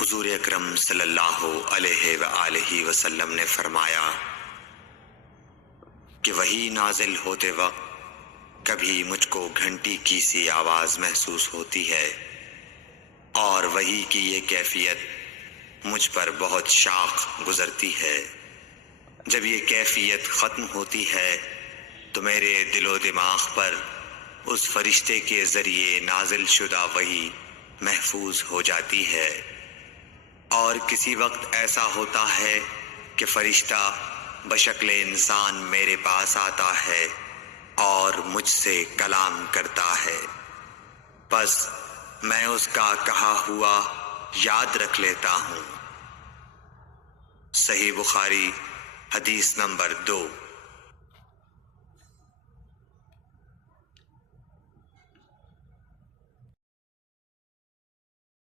حضور اکرم صلی اللہ علیہ وآلہ وسلم نے فرمایا کہ وحی نازل ہوتے وقت کبھی مجھ کو گھنٹی کی سی آواز محسوس ہوتی ہے، اور وحی کی یہ کیفیت مجھ پر بہت شاخ گزرتی ہے۔ جب یہ کیفیت ختم ہوتی ہے تو میرے دل و دماغ پر اس فرشتے کے ذریعے نازل شدہ وحی محفوظ ہو جاتی ہے، اور کسی وقت ایسا ہوتا ہے کہ فرشتہ بشکل انسان میرے پاس آتا ہے اور مجھ سے کلام کرتا ہے، پس میں اس کا کہا ہوا یاد رکھ لیتا ہوں۔ صحیح بخاری حدیث نمبر 2۔